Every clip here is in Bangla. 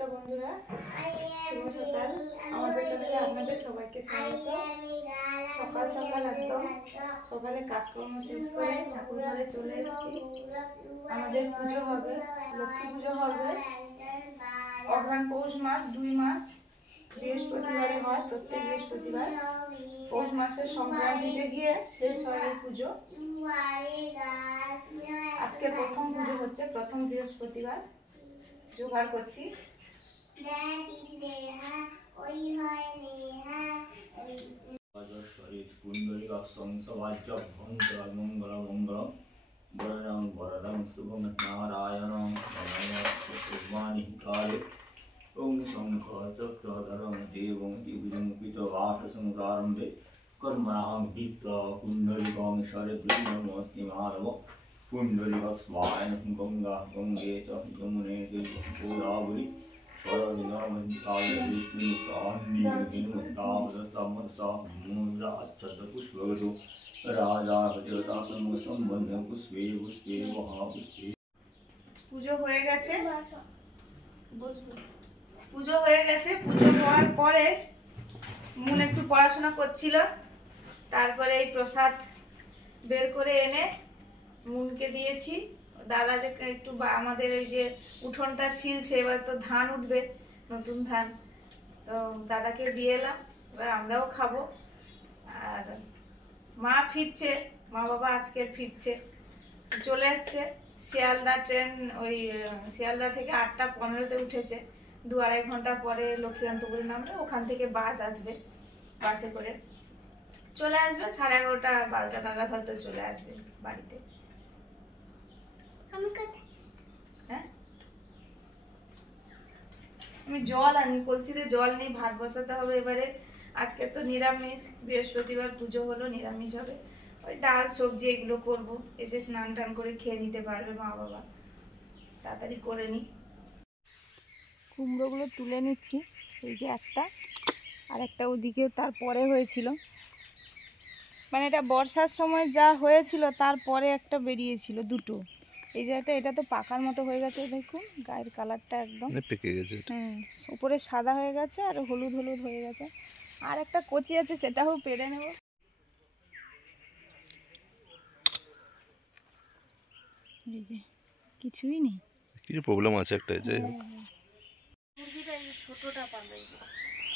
নমস্কার বন্ধুরা, শুভ সকাল। আমাদের চ্যানেলে আপনাদের সবাইকে স্বাগত। সকাল সকাল একদম সকালে কাজকর্ম শেষ করে ঠাকুর ঘরে চলে এসেছি। আমাদের পুজো হবে, লক্ষ্মী পুজো হবে অঘ্রাণ পৌষ মাস 2 মাস বৃহস্পতিবারে হয়, প্রত্যেক বৃহস্পতিবার। পৌষ মাসের সংক্রান্তিতে গিয়ে শেষ হয় এই পুজো। আজকে প্রথম পুজো হচ্ছে, প্রথম বৃহস্পতিবার। জোগাড় করছি। ओम शंख चक्रधरं देवं दिव्यं पितवाससंसारम्भे कर्मणां विप्र कुण्डलिकां शरद्रुमस्ति माधव कुण्डलिकस्वाय गंगा गंगे च यमुने गोदावरी सरस्वती राजा संबंध पुष्पे पुष्पे महापुष्पे। পুজো হয়ে গেছে, পুজো হয়ে গেছে। পুজো হওয়ার পরে মুন একটু পড়াশোনা করছিল, তারপরে এই প্রসাদ বের করে এনে মুনকে দিয়েছি। দাদাকে একটু আমাদের এই যে উঠোনটা ছিলছে, এবার তো ধান উঠবে, নতুন ধান, তো দাদাকে দিয়ে এলাম। এবার আমরাও খাবো। আর মা ফিরছে, মা বাবা আজকে ফিরছে, চলে এসছে। শিয়ালদা ট্রেন, ওই শিয়ালদা থেকে 8টা 15-তে উঠেছে। 2-2.5 ঘন্টা পরে লক্ষ্মীকান্তপুরে নামবে, ওখান থেকে বাস আসবে, বাসে করে চলে আসবে। 11:30 12টা নাগাদ হয়তো চলে আসবে বাড়িতে। হ্যাঁ, আমি জল আনি, কলসিতে জল নেই, ভাত বসাতে হবে এবারে। আজকে তো নিরামিষ, বৃহস্পতিবার পুজো হলো, নিরামিষ হবে। ওই ডাল সবজি এগুলো করবো, এসে স্নান টান করে খেয়ে নিতে পারবে মা বাবা। তাড়াতাড়ি করে নি। কুমড়োগুলো তুলে নিচ্ছি, এই যে একটা, আর একটা ওদিকে তারপরে হয়েছিল, মানে এটা বর্ষার সময় যা হয়েছিল তারপরে একটা বেরিয়েছিল, দুটো। এই যে এটা তো পাকার মতো হয়ে গেছে, দেখুন গায়ের কালারটা একদম পেকে গেছে। উপরে সাদা হয়ে গেছে আর হলুদ হলুদ হয়ে গেছে। আর একটা কচি আছে, সেটাও পেরে নেব। কিছুই নেই, কিছু প্রবলেম আছে একটা, যে মুরগিটা এই ছোটটা পাবে,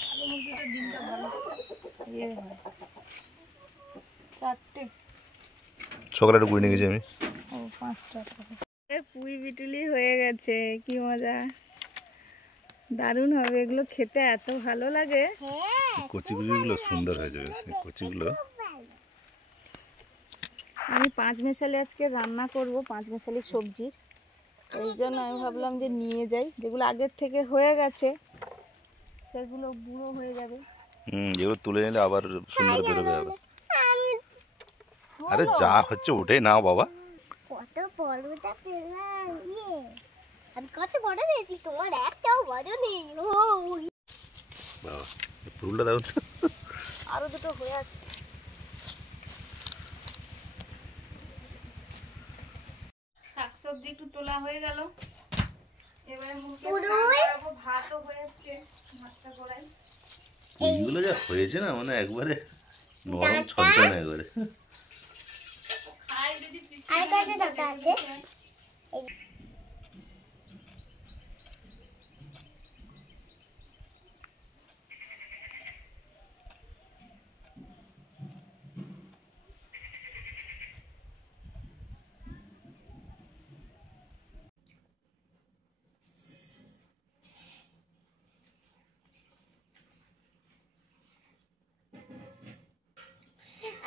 কালো মুরগিটা ডিমটা ভালো ইয়ে হয়। 4টে সকালে একটু গুড়ি নিয়ে গেছি আমি। ও 5টা পুঁই বিটুলি হয়ে গেছে, কি মজা, দারুণ হবে এগুলো খেতে, এত ভালো লাগে। কচি কচিগুলো সুন্দর হয়ে যাবে, কচিগুলো। আমি 5 মেশালি আজকে রান্না করব, 5 মেশালি সবজির। এই জন্য আমি ভাবলাম যে নিয়ে যাই, যেগুলো আগের থেকে হয়ে গেছে সেগুলো বুড়ো হয়ে যাবে। এগুলো তুলে নিলে আবার সুন্দর বেরোবে আবার। আরে যা হচ্ছে উঠে নাও বাবা। কত বড়টা পেলাম, আমি কত বড় পেয়েছি, তোমার একটাও বড় নেই। ও বাবা, ফুলটা দাও। আরো দুটো হয়ে আছে। শাকসবজি একটু তোলা হয়ে গেল, এবারে মুখে ভাতও হয়ে আসছে, ভাতটা করাই। এইগুলো যা হয়েছে না, মানে একবারে নরম ছলছল একবারে। আর কত টাকা আছে?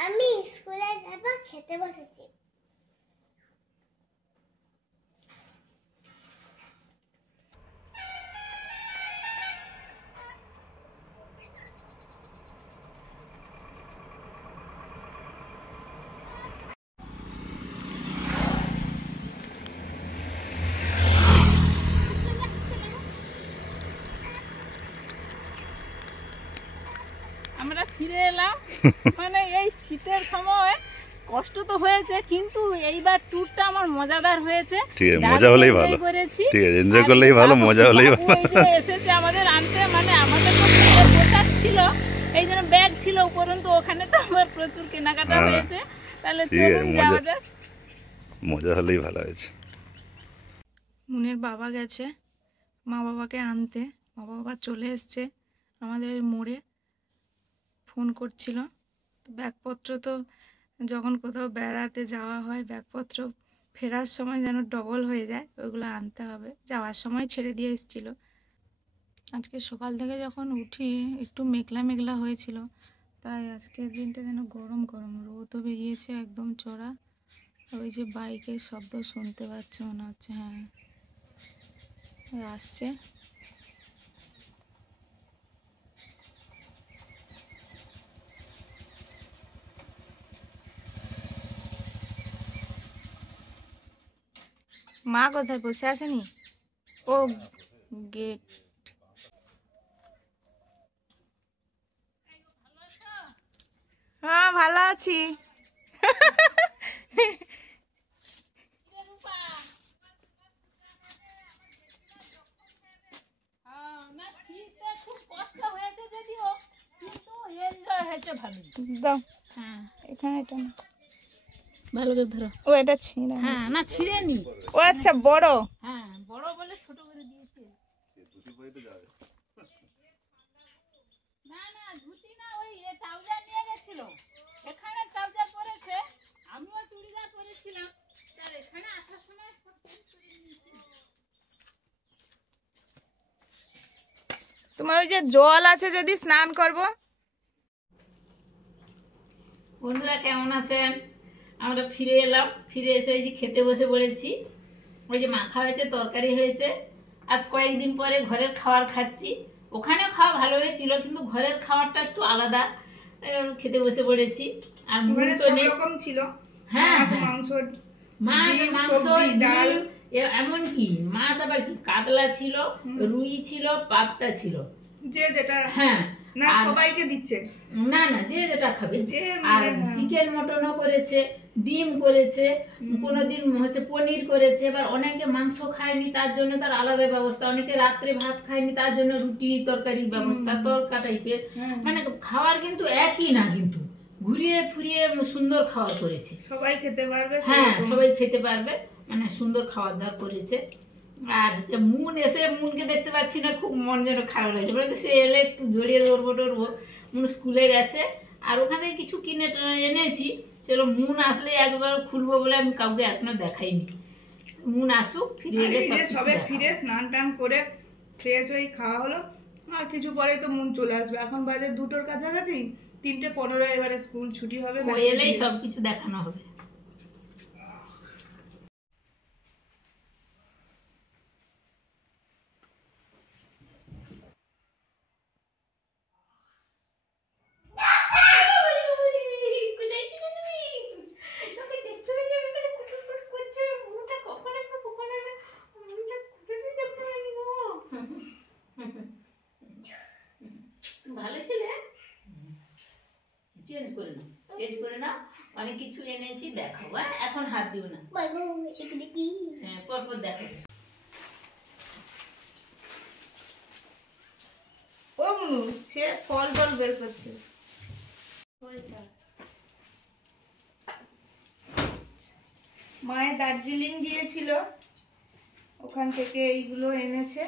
আমি স্কুলে যাব, খেতে বসেছি। আমরা ফিরে এলাম, মানে এই শীতের সময় কষ্ট তো হয়েছে, কিন্তু এইবার ট্যুরটা আমার মজাদার হয়েছে। ঠিক আছে, মজা হলেই ভালো। করেছি, ঠিক আছে, এনজয় করলেই ভালো, মজা হলেই ভালো। এই যে এসেছে আমাদের আনতে, মানে আমাদের তো ব্যাগের পোশাক ছিল, এই জন্য ব্যাগ ছিল উপরন্তু, ওখানে তো আমার প্রচুর কেনাকাটা হয়েছে। তাহলে চলুন যাওয়া যাক। মজা হলেই ভালো হয়েছে। মুনের বাবা গেছে মা বাবাকে আনতে, মা বাবা চলে এসছে আমাদের মোড়ে, ফোন করছিল। ব্যাগপত্র তো যখন কোথাও বেড়াতে যাওয়া হয় ব্যাগপত্র ফেরার সময় যেন ডবল হয়ে যায়, ওইগুলো আনতে হবে। যাওয়ার সময় ছেড়ে দিয়ে এসেছিলো। আজকে সকাল থেকে যখন উঠি একটু মেঘলা মেঘলা হয়েছিল, তাই আজকের দিনটা যেন গরম গরম, রোদও বেরিয়েছে একদম চড়া। ওই যে বাইকের শব্দ শুনতে পাচ্ছে মনে হচ্ছে, হ্যাঁ আসছে। মা কোথায় বসে আসেনি? ও গেট। হ্যাঁ ভালো আছি। দাও, হ্যাঁ এখানে এটা না, ভালো করে ধরো। ও এটা ছিঁড়া। হ্যাঁ না ছিঁড়ে নি। ও আচ্ছা বড়। হ্যাঁ বড় বলে ছোট করে দিয়েছে। না না ধুতি না, ওই ট্রাউজার নিয়ে গেছিল, এখানে ট্রাউজার পরেছে, আমিও চুড়িদার পরেছিলাম, তার এখানে আসার সময় সব চেঞ্জ করে নিয়েছি। তোমার ওই যে জল আছে যদি স্নান করব। বন্ধুরা কেমন আছেন? আমরা ফিরে এলাম, ফিরে এসে এই যে খেতে বসে পড়েছি। ওই যে মাখা হয়েছে, তরকারি হয়েছে। আজ কয়েকদিন পরে ঘরের খাবার খাচ্ছি। ওখানেও খাওয়া ভালো হয়েছিল, কিন্তু ঘরের খাবারটা একটু আলাদা। খেতে বসে পড়েছি। আর মুড়ি তো নেই, ছিল। হ্যাঁ মাংস, মাছ, মাংস, ডাল, এমনকি মাছ আবার কি কাতলা ছিল, রুই ছিল, পাবদা ছিল, যে যেটা। হ্যাঁ না সবাইকে দিচ্ছে, না না যে যেটা খাবে। যে আর চিকেন মটনও করেছে, ডিম করেছে, কোনোদিন হচ্ছে পনির করেছে। এবার অনেকে মাংস খায়নি, তার জন্য তার আলাদা ব্যবস্থা। অনেকে রাত্রে ভাত খায়নি, তার জন্য রুটি তরকারির ব্যবস্থা, তরকা টাইপের। মানে খাওয়ার কিন্তু একই না, কিন্তু ঘুরিয়ে ফুরিয়ে সুন্দর খাওয়ার করেছে। সবাই খেতে পারবে। হ্যাঁ সবাই খেতে পারবে, মানে সুন্দর খাওয়ার দাওয়ার করেছে। আর হচ্ছে মুন এসে, মুনকে দেখতে পাচ্ছি না, খুব মন যেন খারাপ লাগছে। বলে সে এলে একটু জড়িয়ে ধরবো টরবো। মুন স্কুলে গেছে, আর ওখান থেকে কিছু কিনে এনেছি। চলো মুন আসলে একবার খুলবো বলে আমি কাউকে এখনো দেখাইনি। মুন আসুক, ফিরে এলে সবে ফিরে স্নান টান করে ফ্রেশ হয়ে খাওয়া হলো। আর কিছু পরে তো মুন চলে আসবে। এখন বাজে 2টোর কাছাকাছি, 3:15 এবারে স্কুল ছুটি হবে। ও এলেই সবকিছু দেখানো হবে। ভালো ছিলে, চেঞ্জ করে নাও, চেঞ্জ করে নাও। অনেক কিছু এনেছি, দেখাবো। এখন হাত দিও না, হ্যাঁ পরপর দেখো। ও মুনু সে ফল টল বের করছে। মায়ের দার্জিলিং গিয়েছিল, ওখান থেকে এইগুলো এনেছে।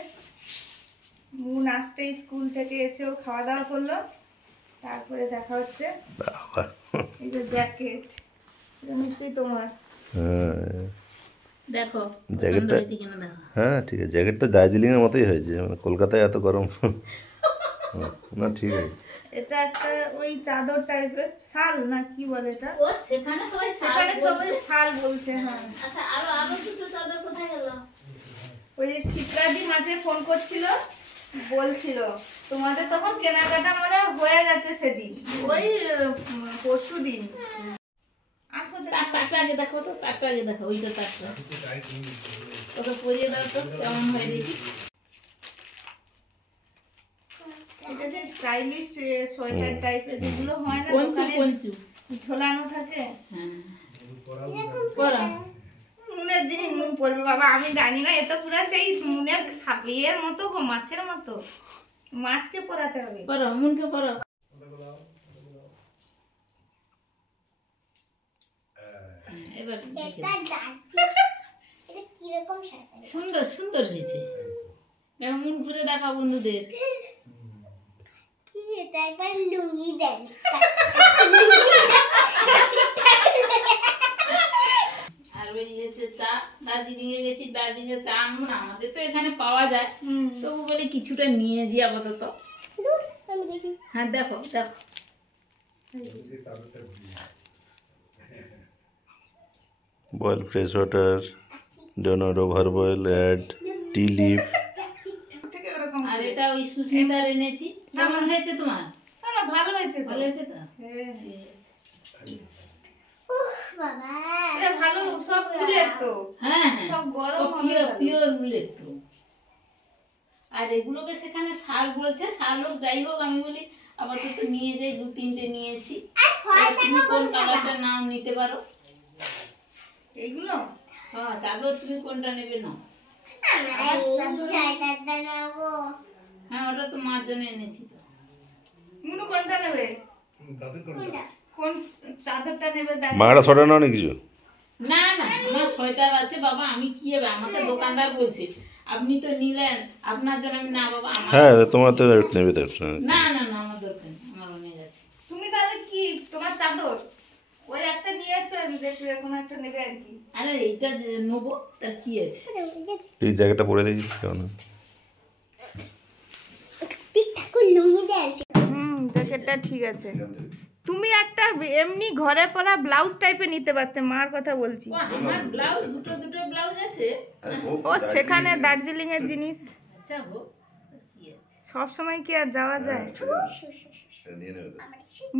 মুন আসতেই স্কুল থেকে এসেও খাওয়া দাওয়া করলো, তারপরে দেখা হচ্ছে। এই যে জ্যাকেট, এটা নিশ্চয়ই তোমার। দেখো জ্যাকেটটা, হয়েছে কিনা দেখো। হ্যাঁ ঠিক আছে, জ্যাকেটটা দার্জিলিং এর মতোই হয়েছে, মানে কলকাতায় এত গরম না। ঠিক আছে, এটা একটা ওই চাদর টাইপের, শাল না কি বলে এটা? ও সেখানে সবাই সেখানে সবাই শাল বলছে। হ্যাঁ আচ্ছা, আরো আরো দুটো চাদর কোথায় গেল? ওই যে শিপ্রাদি মাঝে ফোন করছিল, বলছিল তোমাদের তখন কেনাকাটা মনে হয়ে গেছে সেদিন, ওই পরশু দিন। তারটা আগে দেখো তো, তারটা আগে দেখো, ওইটা তারটা ওকে পরিয়ে দাও তো, কেমন হয় দেখি। এটা যে স্টাইলিশ সোয়েটার টাইপের যেগুলো হয় না পঞ্চু দোকানে, পঞ্চু ঝোলানো থাকে। হ্যাঁ পরা মুনের জিনিস মুন পড়বে বাবা, আমি জানি না, এ তো পুরো সেই মুনের ইয়ের মতো গো, মাছের মতো। মাছকে পরাতে হবে। পরা মুনকে পরা। এবার দেখে এটা দাঁড়ি। এটা কিরকম সাদা? সুন্দর সুন্দর হয়েছে। এবার মুন ঘুরে দেখা বন্ধুদের। কি এটা একবার লুঙ্গি দেন। আর বেরিয়েছে চা। দার্জিলিং এ গেছি, দার্জিলিং এ চা আনবো না, আমাদের তো এখানে পাওয়া যায়, তবু বলি কিছুটা নিয়ে যাই আপাতত। আমি দেখি। হ্যাঁ দেখো দেখো। Boil fresh water, do not over boil, add tea leaf. থেকে ওরকম। আর এটা ওই সুস্মিতার এনেছি। কেমন হয়েছে তোমার? না না, ভালো হয়েছে তো। ভালো হয়েছে তো? হ্যাঁ। উহ বাবা। এটা ভালো, সব ফুলের তো। হ্যাঁ হ্যাঁ সব গরম ও হবে পিওর ভালো। পিওর বুলেট তো। আর এগুলোকে সেখানে শাল বলছে, শাল হোক যাই হোক, আমি বলি আপাতত নিয়ে যাই, 2-3টে নিয়েছি। এবার তুমি কোন কালারটা নাও নিতে পারো। এইগুলো হ্যাঁ চাদর তুমি কোনটা নেবে না? শাড়িটা নেবো। হ্যাঁ ওটা তো মার জন্য এনেছি তো। মুনু কোনটা নেবে? কোনটা? কোন চাদরটা নেবে? দেখ। মাটা ছটা নাও না কিছু? না না আমার সোয়েটার আছে বাবা, আমি কি হবে, আমাকে দোকানদার বলছে আপনি তো নিলেন আপনার জন্য। আমি না বাবা আমার হ্যাঁ তোমার তো নেবে তো। না না না আমার দরকার নেই, আমার অনেক আছে। তুমি তাহলে কি তোমার চাদর ওই একটা নিয়ে এসো, দেখো এখন একটা নেবে আর কি। আরে এইটা যে নেবো তার কি আছে? এই জায়গাটা পরে দেখি কেমন। ঠাকুর লুঙ্গি দেন। জ্যাকেটটা ঠিক আছে। তুমি একটা এমনি ঘরে পরা ব্লাউজ টাইপের নিতে পারতে, মার কথা বলছি। ও আমার ব্লাউজ দুটো দুটো ব্লাউজ আছে। ও সেখানে দার্জিলিং এর জিনিস আচ্ছা হোক, তার কি আছে? সব সময় কি আর যাওয়া যায়?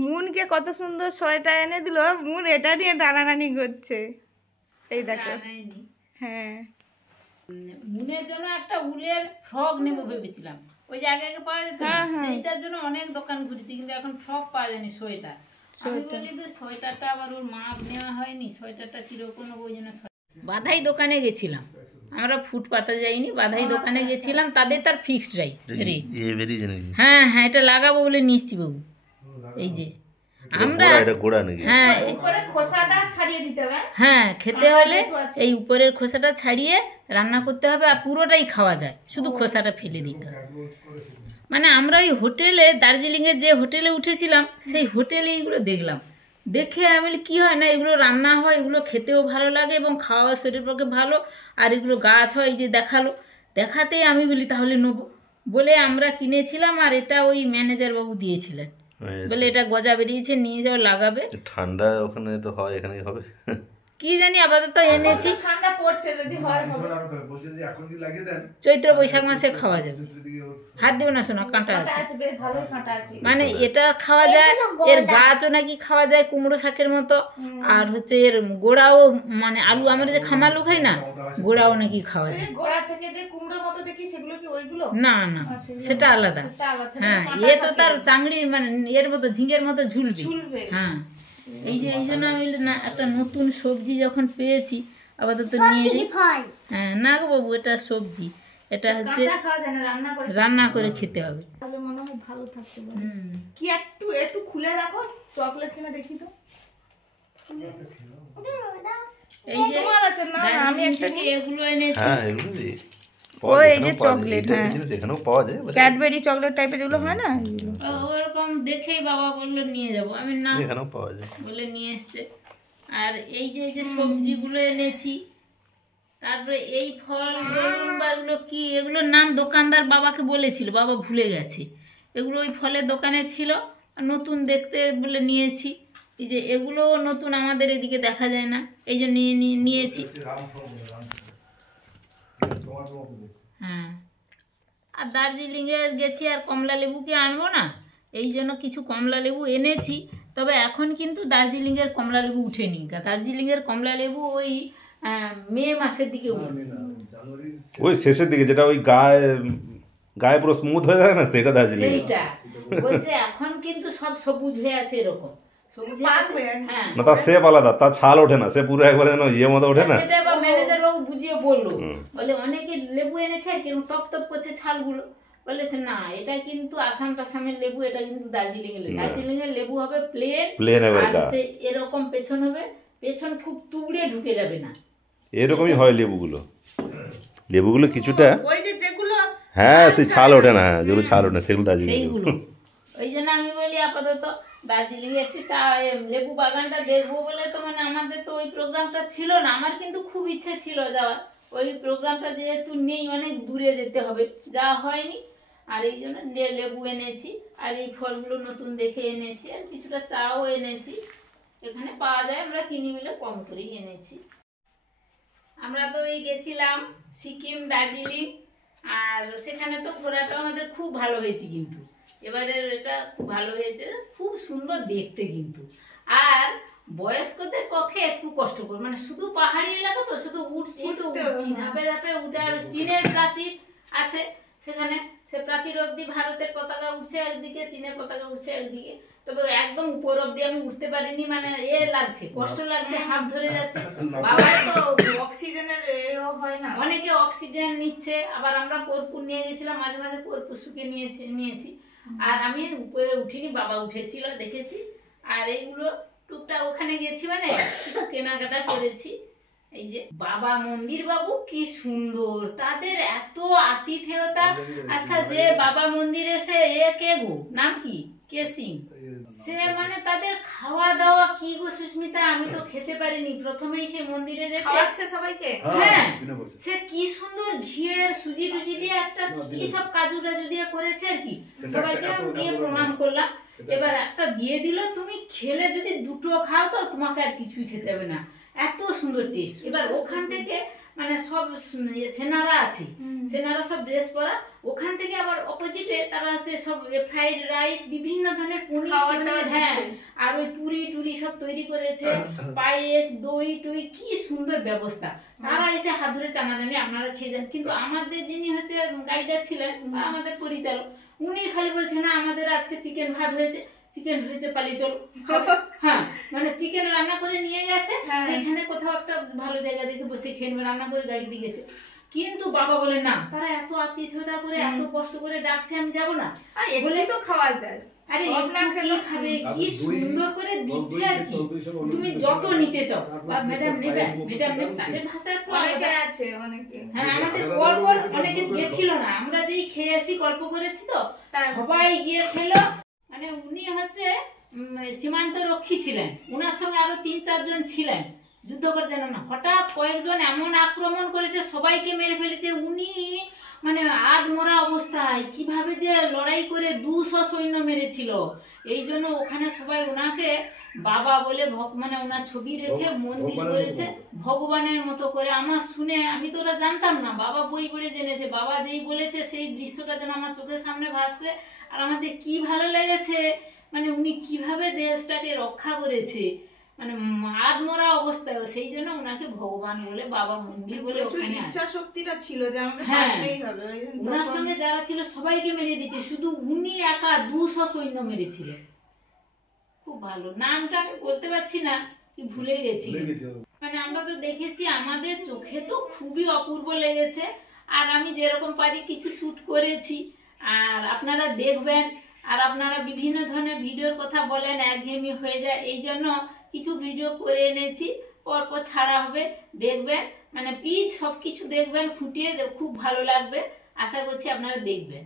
মুনকে কত সুন্দর সোয়েটার এনে দিল, মুন এটা নিয়ে টানাটানি করছে। এই দেখো। জানাইনি। হ্যাঁ মুনের জন্য একটা উলের ফ্রক নেবো ভেবেছিলাম, ওই যে আগে আগে পাওয়া যেত না, হ্যাঁ, হ্যাঁ। সেইটার জন্য অনেক দোকান ঘুরেছি, কিন্তু এখন ফ্রক পাওয়া যায়নি সোয়েটার। আমি বলি যে সোয়েটারটা আবার ওর মাপ নেওয়া হয়নি, সোয়েটারটা কিরকম নেবো, ওই জন্য বাধাই দোকানে গেছিলাম আমরা, ফুটপাতে যাইনি, বাধাই দোকানে গেছিলাম, তাদের তার ফিক্সড রেট। বেরিয়েছে নাকি? হ্যাঁ হ্যাঁ এটা লাগাবো বলে নিচ্ছি বাবু। এই যে আমরা এটা গোড়া নাকি? হ্যাঁ উপরে খোসাটা ছাড়িয়ে দিতে হবে। হ্যাঁ খেতে হলে এই উপরের খোসাটা ছাড়িয়ে রান্না করতে হবে, আর পুরোটাই খাওয়া যায়, শুধু খোসাটা ফেলে দিতে হবে। মানে আমরা ওই হোটেলে, দার্জিলিংয়ের যে হোটেলে উঠেছিলাম সেই হোটেলে এইগুলো দেখলাম, দেখে আমি বলি কী হয় না, এগুলো রান্না হয়, এগুলো খেতেও ভালো লাগে এবং খাওয়া শরীরের পক্ষে ভালো, আর এগুলো গাছ হয়, এই যে দেখালো, দেখাতেই আমি বলি তাহলে নেবো বলে আমরা কিনেছিলাম। আর এটা ওই ম্যানেজার বাবু দিয়েছিলেন, বলে এটা গজা বেরিয়েছে, নিয়ে যাও লাগাবে। ঠান্ডা ওখানে তো হয়, এখানে হবে কি জানি আপাতত এনেছি, ঠান্ডা পড়ছে, যদি হয় হবে। চৈত্র বৈশাখ মাসে খাওয়া যাবে। হাত দিও না শোনা, কাঁটা আছে। আছে, বেশ ভালো কাঁটা আছে। মানে এটা খাওয়া যায়, এর গাছও নাকি খাওয়া যায় কুমড়ো শাকের মতো, আর হচ্ছে এর গোড়াও, মানে আলু আমরা যে খামালু খাই না, গোড়াও নাকি খাওয়া যায়। গোড়া থেকে যে কুমড়োর মতো দেখি সেগুলো কি ওইগুলো? না না সেটা আলাদা। সেটা আলাদা, সেটা হ্যাঁ কাঁটা এ তো থাকে। তার চাংড়ি, মানে এর মতো ঝিঙের মতো ঝুলবে। ঝুলবে। হ্যাঁ এই যে এই জন্য আমি বলি, না একটা নতুন সবজি যখন পেয়েছি আপাতত নিয়ে যাই। ফল। হ্যাঁ না গো বাবু এটা সবজি, এটা হচ্ছে কাঁচা খাওয়া যায় না, রান্না করে রান্না করে খেতে হবে। তাহলে মনে হয় ভালো থাকতে পারে। হুম। কি একটু একটু খুলে রাখো, চকলেট কিনা দেখি তো। এই যে তোমার আছে না? না, আমি একটা থেকে এগুলো এনেছি। হ্যাঁ এগুলো দিয়ে ও এই যে চকলেট, হ্যাঁ এখানেও পাওয়া যায়, ক্যাডবেরি চকলেট টাইপের যেগুলো হয় না, এগুলো। ওরকম দেখেই বাবা বললো নিয়ে যাব, আমি না এখানেও পাওয়া যায়। বলে নিয়ে এসছে। আর এই যে সবজিগুলো এনেছি, তারপরে এই ফল বেগুন বা এগুলো কি, এগুলোর নাম দোকানদার বাবাকে বলেছিল, বাবা ভুলে গেছে। এগুলো ওই ফলের দোকানে ছিল, আর নতুন দেখতে বলে নিয়েছি। এই যে এগুলো নতুন, আমাদের এদিকে দেখা যায় না, এই যে নিয়েছি। হ্যাঁ আর দার্জিলিংয়ে গেছি, আর কমলা লেবু কি আনবো না, এই জন্য কিছু কমলা লেবু এনেছি। তবে এখন কিন্তু দার্জিলিংয়ের কমলা লেবু উঠেনি, দার্জিলিংয়ের কমলা লেবু ওই মে মাসের দিকে উঠবে। ওই শেষের দিকে যেটা ওই গায়ে গায়ে পুরো স্মুথ হয়ে যায় না, সেটা দার্জিলিং। সেইটা বলছে এখন কিন্তু সব সবুজ হয়ে আছে এরকম, সবুজ পাকবে। হ্যাঁ না তার শেপ আলাদা, তার ছাল ওঠে না, সে পুরো একবারে যেন ইয়ে মতো ওঠে না। সেটা বা ম্যানেজার বাবু বুঝিয়ে বললো, হুম। বলে অনেকে লেবু এনেছে কিরকম তপ তপ করছে ছালগুলো, বলেছে না এটা কিন্তু আসাম টাসামের লেবু, এটা কিন্তু দার্জিলিং এর লেবু। না। দার্জিলিং এর লেবু হবে প্লেন, প্লেন আর এবার হচ্ছে এরকম পেছন হবে, পেছন খুব তুবড়ে ঢুকে যাবে না। এরকমই হয় লেবুগুলো। লেবুগুলো কিছুটা, ওই যে যেগুলো হ্যাঁ সেই ছাল ওঠে না, হ্যাঁ যেগুলো ছাল ওঠে না সেগুলো দার্জিলিং লেবু। সেইগুলো ওই জন্য আমি বলি আপাতত দার্জিলিং এসেছি লেবু বাগানটা দেখবো বলে, তো মানে আমাদের তো ওই প্রোগ্রামটা ছিল না। আমার কিন্তু খুব ইচ্ছে ছিল যাওয়ার, ওই প্রোগ্রামটা যেহেতু নেই, অনেক দূরে যেতে হবে, যাওয়া হয়নি। আর এই জন্য লেবু এনেছি, আর এই ফলগুলো নতুন দেখে এনেছি, আর কিছুটা চাও এনেছি। এখানে পাওয়া যায়, আমরা কিনি বলে কম করেই এনেছি। আমরা তো এই গেছিলাম সিকিম, দার্জিলিং, আর সেখানে তো ঘোরাটা আমাদের খুব ভালো হয়েছে। কিন্তু এবারের এটা খুব ভালো হয়েছে, খুব সুন্দর দেখতে কিন্তু। আর বয়স্কদের পক্ষে একটু কষ্টকর, মানে শুধু পাহাড়ি এলাকা তো, শুধু উঠছি তো উঠছি, ধাপে ধাপে উঠে। আর চীনের প্রাচীর আছে সেখানে, সে প্রাচীর অব্দি ভারতের পতাকা উঠছে একদিকে, চীনের পতাকা উঠছে একদিকে। তবে একদম উপর অব্দি আমি উঠতে পারিনি, মানে লাগছে, কষ্ট লাগছে, হাত ধরে যাচ্ছে। বাবা তো অক্সিজেনের এও হয় না। অনেকে অক্সিজেন নিচ্ছে, আবার আমরা কর্পূর নিয়ে গেছিলাম, মাঝে মাঝে কর্পূর শুকিয়ে নিয়েছি। আর আমি উপরে উঠিনি, বাবা উঠেছিল দেখেছি। আর এইগুলো টুকটাক ওখানে গেছি, মানে কিছু কেনাকাটা করেছি। এই যে বাবা মন্দির বাবু কি সুন্দর, তাদের এত আতিথেয়তা। আচ্ছা, যে বাবা মন্দিরে সে কে গো, নাম কি, কে সিং, সে মানে তাদের খাওয়া দাওয়া কি গো সুস্মিতা, আমি তো খেতে পারিনি। প্রথমেই সে মন্দিরে যে খাওয়াচ্ছে সবাইকে, হ্যাঁ সে কি সুন্দর ঘিয়ের সুজি টুজি দিয়ে একটা কি সব কাজু টাজু দিয়ে করেছে আর কি। সবাইকে আমি দিয়ে প্রণাম করলাম। এবার একটা দিয়ে দিল, তুমি খেলে যদি দুটো খাও তো তোমাকে আর কিছুই খেতে হবে না, এত সুন্দর টেস্ট। এবার ওখান থেকে মানে সব সেনারা আছে, সেনারা সব ড্রেস পরা, ওখান থেকে আবার অপোজিটে তারা হচ্ছে সব ফ্রাইড রাইস, বিভিন্ন ধরনের পনির, হ্যাঁ আর ওই পুরি টুরি সব তৈরি করেছে, পায়েস, দই টই, কি সুন্দর ব্যবস্থা। তারা এসে হাত ধরে টানাটানি, আপনারা খেয়ে যান। কিন্তু আমাদের যিনি হচ্ছে গাইডার ছিলেন বা আমাদের পরিচালক, উনি খালি বলছে না আমাদের আজকে চিকেন ভাত হয়েছে, চিকেন হয়েছে পালিয়ে চলো। হ্যাঁ মানে চিকেন রান্না করে নিয়ে গেছে, সেখানে কোথাও একটা ভালো জায়গা দেখে বসে খেয়ে রান্না করে গাড়ি দিয়ে গেছে। কিন্তু বাবা বলে না, তারা এত আতিথ্যতা করে এত কষ্ট করে ডাকছে, আমি যাবো না বলে তো খাওয়া যায়। আরে কি খাবে, কি সুন্দর করে দিচ্ছে আর কি, তুমি যত নিতে চাও। ম্যাডাম নেবে, ম্যাডাম নেবে, তাদের ভাষা একটু আলাদা আছে অনেকে। হ্যাঁ আমাদের পরপর অনেকে গেছিল না, আমরা যেই খেয়ে আসি গল্প করেছি তো, সবাই গিয়ে খেলো। মানে উনি হচ্ছে সীমান্ত রক্ষী ছিলেন, উনার সঙ্গে আরো 3-4 জন ছিলেন যুদ্ধ করার জন্য। না হঠাৎ কয়েকজন এমন আক্রমণ করেছে, সবাইকে মেরে ফেলেছে। উনি মানে আধমরা অবস্থায় কিভাবে যে লড়াই করে 200 সৈন্য মেরেছিল। এই জন্য ওখানে সবাই ওনাকে বাবা বলে মানে ওনার ছবি রেখে মন্দির করেছে ভগবানের মতো করে। আমার শুনে, আমি তো ওরা জানতাম না, বাবা বই পড়ে জেনেছে। বাবা যেই বলেছে সেই দৃশ্যটা যেন আমার চোখের সামনে ভাসছে, আর আমাদের কি ভালো লেগেছে, মানে উনি কিভাবে দেশটাকে রক্ষা করেছে, মানে আধমরা অবস্থায়। সেই জন্য ওনাকে ভগবান বলে, বাবা মন্দির বলে ওখানে ইচ্ছা শক্তিটা ছিল যে আমাকে হ্যাঁ পারতেই হবে। ওনার সঙ্গে যারা ছিল সবাইকে মেরে দিয়েছে, শুধু উনি একা 200 সৈন্য মেরেছিলেন। খুব ভালো, নামটা আমি বলতে পারছি না, কি ভুলে গেছি। মানে আমরা তো দেখেছি, আমাদের চোখে তো খুবই অপূর্ব লেগেছে। আর আমি যেরকম পারি কিছু শুট করেছি, আর আপনারা দেখবেন। আর আপনারা বিভিন্ন ধরনের ভিডিওর কথা বলেন, একঘেয়েমি হয়ে যায়, এই জন্য কিছু ভিডিও করে এনেছি, পরপর ছাড়া হবে, দেখবেন। মানে প্লিজ সব কিছু দেখবেন, খুঁটিয়ে, খুব ভালো লাগবে, আশা করছি আপনারা দেখবেন।